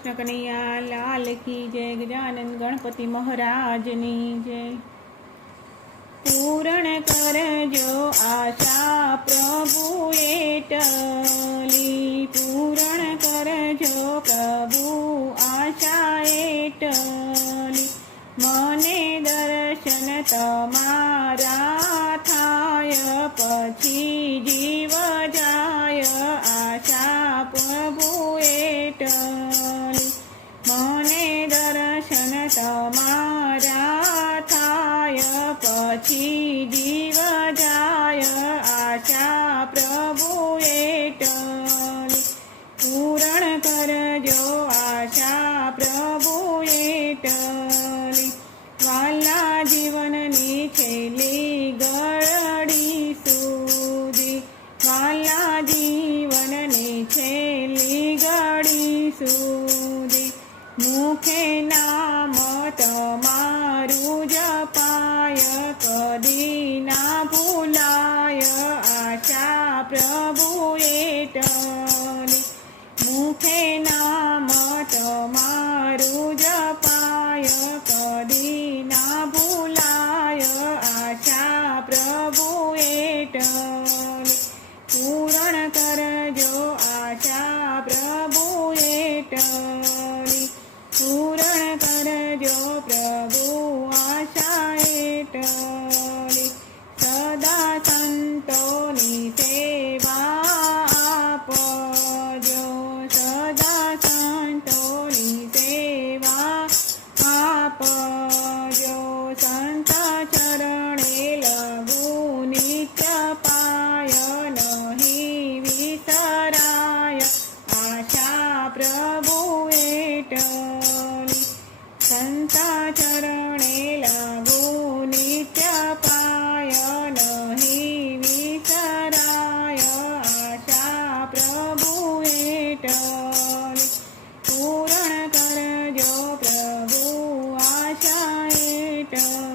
કૃષ્ણ કનૈયા, લાલ કી જય ગજાનંદ ગણપતિ મહારાજની જય. પૂરણ કરજો આશા પ્રભુ એટલી પૂરણ કરજો પ્રભુ આશા એટલી મને દર્શન તમારા થાય, પછી જીવ જાય. આશા પ્રભુ એટલી પછી જીવ જાય આશા પ્રભુએ એટલી પૂરણ કરજો આશા પ્રભુએ એટલી વાલા જીવનની છેલ્લી ગળડી સુધી વાલા જીવનની છેલ્લી ગળી સુધી મુખે નામ એટલી પ્રભુ એટલી સંત ચરણે લાગુ નિત્ય પાય નહીં વિચરાય આશા પ્રભુ એટલી પૂરણ કરજો પ્રભુ આશા એટલી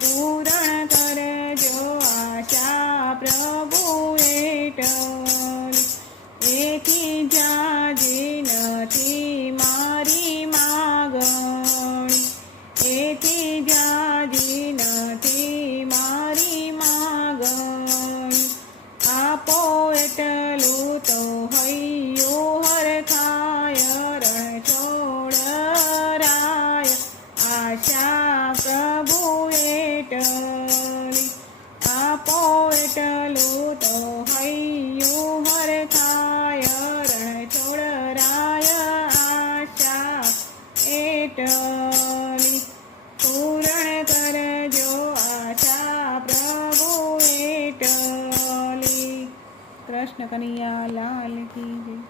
પૂરણ કરજો આશા પ્રભુ એટલી એટલી પૂરણ કરજો આશા પ્રભુ એટલી કૃષ્ણ કનૈયા લાલ કી